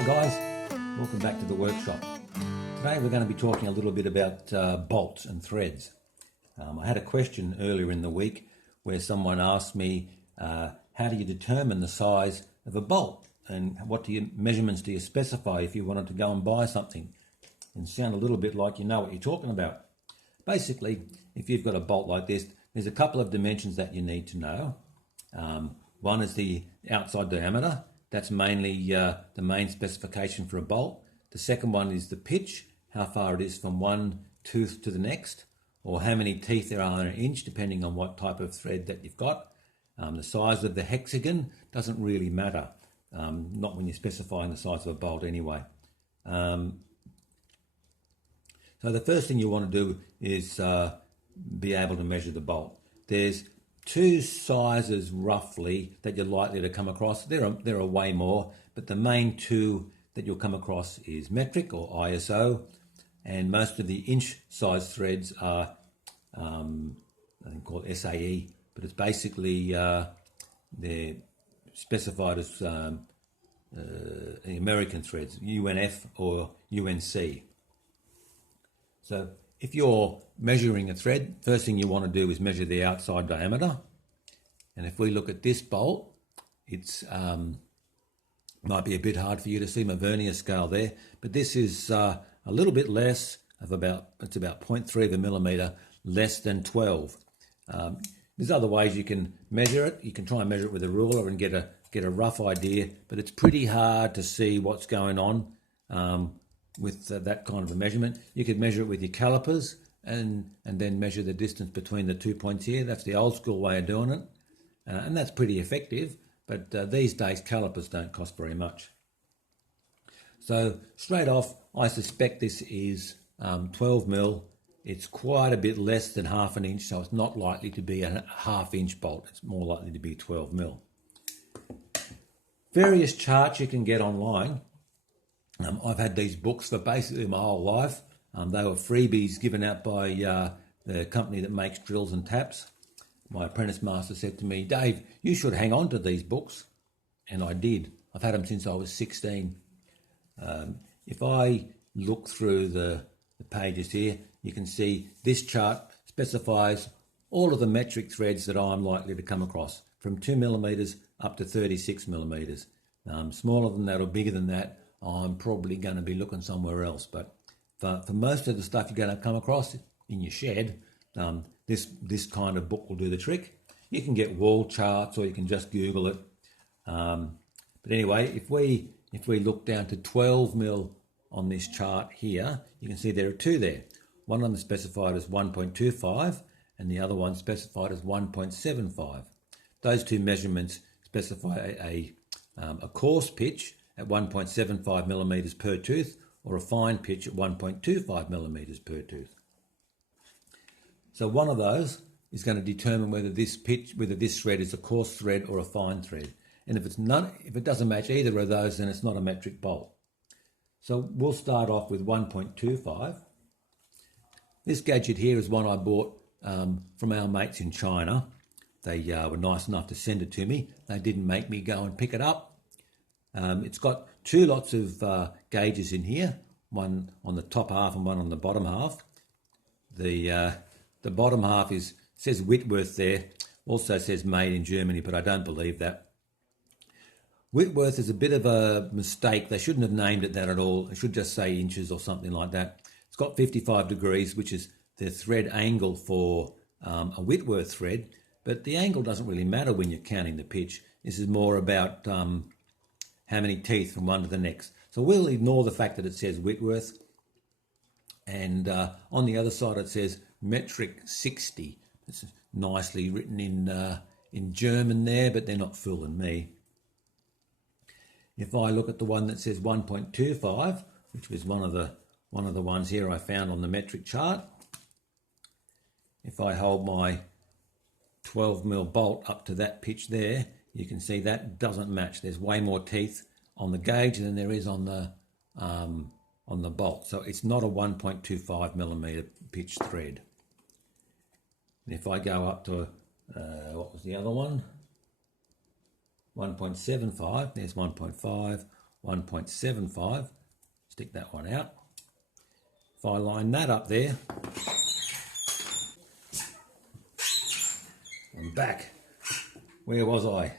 Hi guys, welcome back to the workshop. Today we're going to be talking a little bit about bolts and threads. I had a question earlier in the week where someone asked me, how do you determine the size of a bolt and what measurements do you specify if you wanted to go and buy something and sound a little bit like you know what you're talking about. Basically, if you've got a bolt like this, there's a couple of dimensions that you need to know. One is the outside diameter. That's mainly the main specification for a bolt. The second one is the pitch, how far it is from one tooth to the next, or how many teeth there are in an inch, depending on what type of thread that you've got. The size of the hexagon doesn't really matter, not when you're specifying the size of a bolt anyway. So the first thing you want to do is be able to measure the bolt. There's two sizes roughly that you're likely to come across. There are way more, but the main two that you'll come across is metric or ISO, and most of the inch size threads are I think called SAE, but it's basically they're specified as the American threads, UNF or UNC. So if you're measuring a thread, first thing you want to do is measure the outside diameter. And if we look at this bolt, it's might be a bit hard for you to see my vernier scale there, but this is a little bit less of it's about 0.3 of a millimeter less than 12. There's other ways you can measure it. You can try and measure it with a ruler and get a rough idea, but it's pretty hard to see what's going on with that kind of a measurement. You could measure it with your calipers and then measure the distance between the 2 points here. That's the old school way of doing it, and that's pretty effective, but these days calipers don't cost very much. So straight off, I suspect this is 12 mil. It's quite a bit less than half an inch, so it's not likely to be a half-inch bolt. It's more likely to be 12 mil. Various charts you can get online. I've had these books for basically my whole life. They were freebies given out by the company that makes drills and taps. My apprentice master said to me, "Dave, you should hang on to these books." And I did. I've had them since I was 16. If I look through the pages here, you can see this chart specifies all of the metric threads that I'm likely to come across, from 2 millimeters up to 36 millimeters. Smaller than that or bigger than that, I'm probably going to be looking somewhere else. But for most of the stuff you're going to come across in your shed, this kind of book will do the trick. You can get wall charts or you can just Google it. But anyway, if we look down to 12 mil on this chart here, you can see there are two there. One of them specified as 1.25 and the other one specified as 1.75. Those two measurements specify a coarse pitch at 1.75 millimeters per tooth or a fine pitch at 1.25 millimeters per tooth. So one of those is going to determine whether this thread is a coarse thread or a fine thread. And if it doesn't match either of those, then it's not a metric bolt. So we'll start off with 1.25. This gadget here is one I bought from our mates in China. They were nice enough to send it to me. They didn't make me go and pick it up. It's got two lots of gauges in here, one on the top half and one on the bottom half. The bottom half says Whitworth there, also says made in Germany, but I don't believe that. Whitworth is a bit of a mistake. They shouldn't have named it that at all. It should just say inches or something like that. It's got 55 degrees, which is the thread angle for a Whitworth thread, but the angle doesn't really matter when you're counting the pitch. This is more about how many teeth from one to the next. So we'll ignore the fact that it says Whitworth. And on the other side it says metric 60. It's nicely written in German there, but they're not fooling me. If I look at the one that says 1.25, which was one of the ones here I found on the metric chart, if I hold my 12 mil bolt up to that pitch there, you can see that doesn't match. There's way more teeth on the gauge than there is on the bolt. So it's not a 1.25 millimeter pitch thread. And if I go up to, what was the other one? 1.75, there's 1.5, 1.75. Stick that one out. If I line that up there, I'm back. Where was I?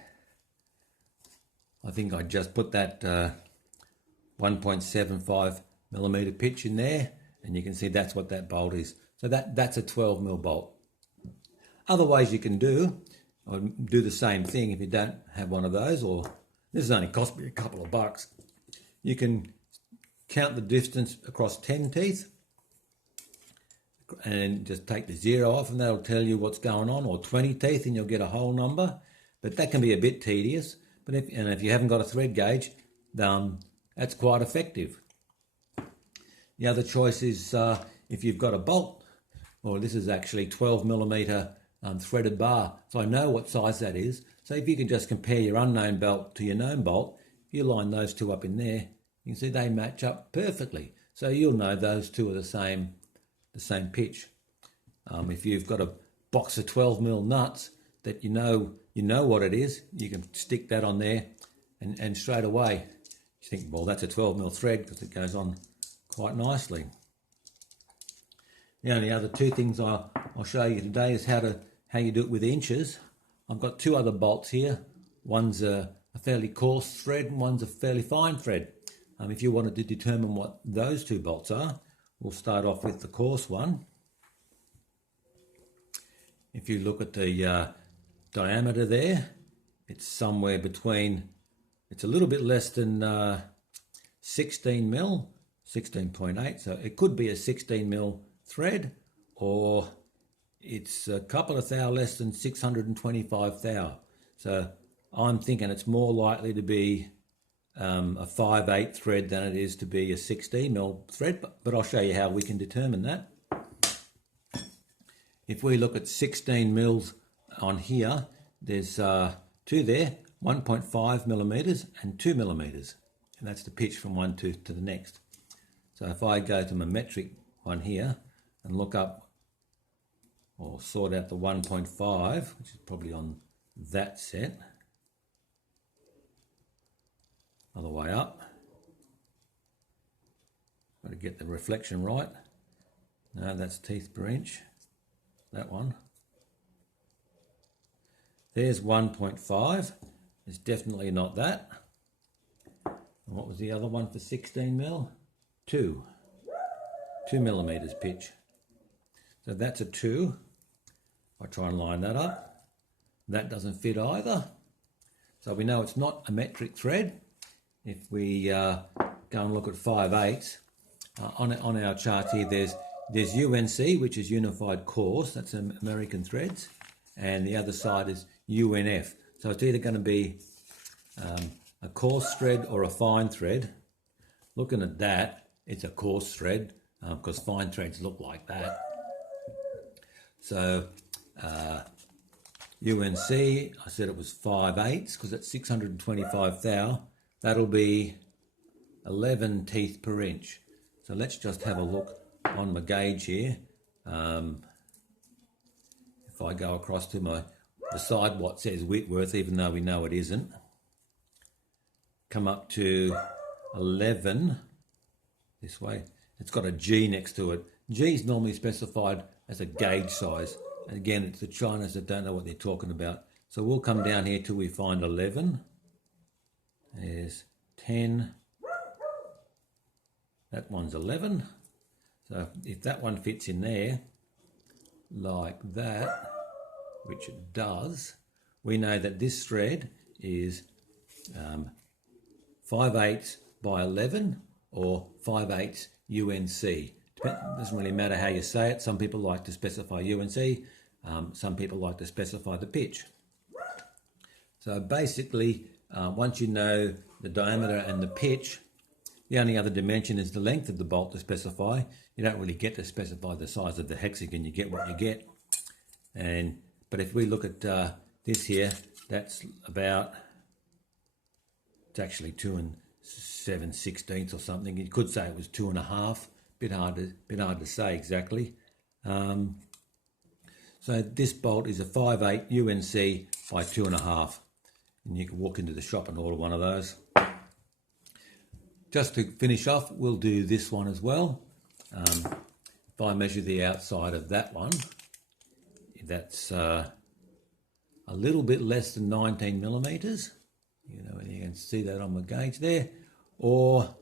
I think I just put that 1.75 millimeter pitch in there, and you can see that's what that bolt is. So that's a 12 mil bolt. Other ways you can do the same thing if you don't have one of those, or this has only cost me a couple of bucks. You can count the distance across 10 teeth and just take the 0 off, and that'll tell you what's going on, or 20 teeth and you'll get a whole number. But that can be a bit tedious. But if you haven't got a thread gauge, that's quite effective. The other choice is if you've got a bolt, or this is actually 12 millimeter threaded bar, so I know what size that is. So if you can just compare your unknown bolt to your known bolt, if you line those two up in there, you can see they match up perfectly. So you'll know those two are the same pitch. If you've got a box of 12 mil nuts that you know what it is, you can stick that on there, and straight away you think, well, that's a 12 mil thread because it goes on quite nicely. The only other two things I'll show you today is how you do it with inches. I've got two other bolts here. One's a fairly coarse thread and one's a fairly fine thread. If you wanted to determine what those two bolts are, we'll start off with the coarse one. If you look at the diameter there, it's somewhere between, it's a little bit less than 16 mil, 16.8, so it could be a 16 mil thread, or it's a couple of thou less than 625 thou. So I'm thinking it's more likely to be a 5/8 thread than it is to be a 16 mil thread, but I'll show you how we can determine that. If we look at 16 mils on here, there's two there, 1.5 millimeters and 2 millimeters, and that's the pitch from one tooth to the next. So if I go to my metric one here and look up or sort out the 1.5, which is probably on that set, other way up, got to get the reflection right. No, that's teeth per inch, that one. There's 1.5, it's definitely not that. And what was the other one for 16 mil? 2 millimeters pitch. So that's a 2. I try and line that up. That doesn't fit either. So we know it's not a metric thread. If we go and look at 5/8, on our chart here, there's UNC, which is Unified Coarse, that's American threads, and the other side is UNF. So it's either going to be a coarse thread or a fine thread. Looking at that, it's a coarse thread because fine threads look like that. So UNC, I said it was 5/8 because it's 625 thou. That'll be 11 teeth per inch. So let's just have a look on my gauge here. If I go across to the side what says Whitworth, even though we know it isn't, come up to 11 this way. It's got a G next to it. G is normally specified as a gauge size. And again, it's the Chinese that don't know what they're talking about. So we'll come down here till we find 11. There's 10. That one's 11. So if that one fits in there like that, which it does, we know that this thread is 5/8 by 11 or 5/8 UNC. Doesn't really matter how you say it. Some people like to specify UNC. Some people like to specify the pitch. So basically, once you know the diameter and the pitch, the only other dimension is the length of the bolt to specify. You don't really get to specify the size of the hexagon. You get what you get. But if we look at this here, that's about, it's actually 2 7/16 or something. You could say it was 2.5. Bit hard to say exactly. So this bolt is a 5/8 UNC by 2.5, and you can walk into the shop and order one of those. just to finish off, we'll do this one as well. If I measure the outside of that one, that's a little bit less than 19 millimeters. You know, and you can see that on my gauge there. Or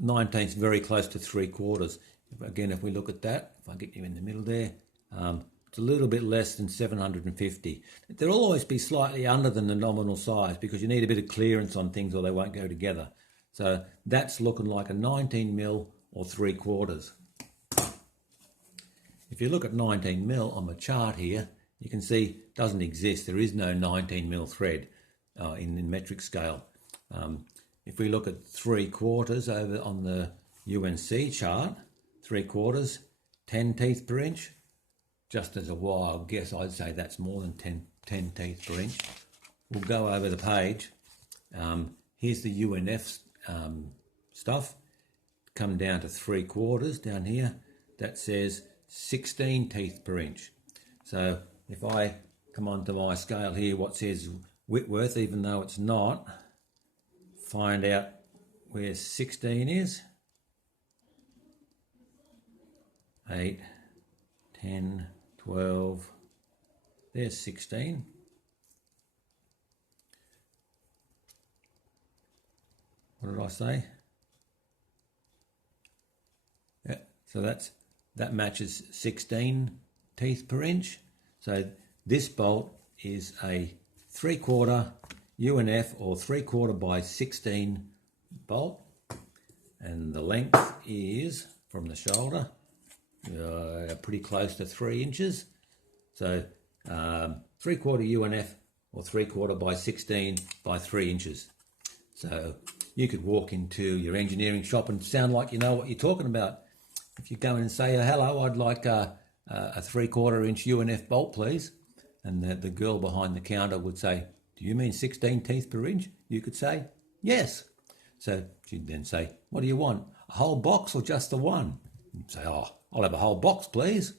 19 is very close to 3/4. Again, if we look at that, if I get you in the middle there, it's a little bit less than 750. There'll always be slightly under than the nominal size because you need a bit of clearance on things or they won't go together. So that's looking like a 19 mil or 3/4. If you look at 19 mil on the chart here, you can see it doesn't exist. There is no 19 mil thread in metric scale. If we look at 3/4 over on the UNC chart, 3/4, 10 teeth per inch. Just as a wild guess, I'd say that's more than 10 teeth per inch. We'll go over the page. Here's the UNF stuff. Come down to 3/4 down here. That says 16 teeth per inch. So if I come onto my scale here, what says Whitworth, even though it's not, find out where 16 is. 8, 10, 12, there's 16. What did I say? Yeah, so that matches 16 teeth per inch. So this bolt is a 3/4 UNF or 3/4 by 16 bolt, and the length is from the shoulder pretty close to 3 inches. So 3/4 UNF or 3/4 by 16 by 3 inches. So you could walk into your engineering shop and sound like you know what you're talking about. If you go in and say, hello, I'd like a 3/4 inch UNF bolt, please. And the girl behind the counter would say, do you mean 16 teeth per inch? You could say, yes. So she'd then say, what do you want? A whole box or just the one? You'd say, I'll have a whole box, please.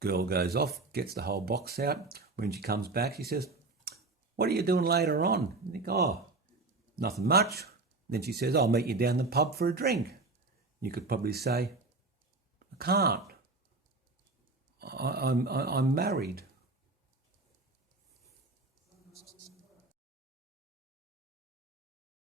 Girl goes off, gets the whole box out. When she comes back, she says, what are you doing later on? You think, nothing much. Then she says, I'll meet you down the pub for a drink. You could probably say, I can't. I'm married.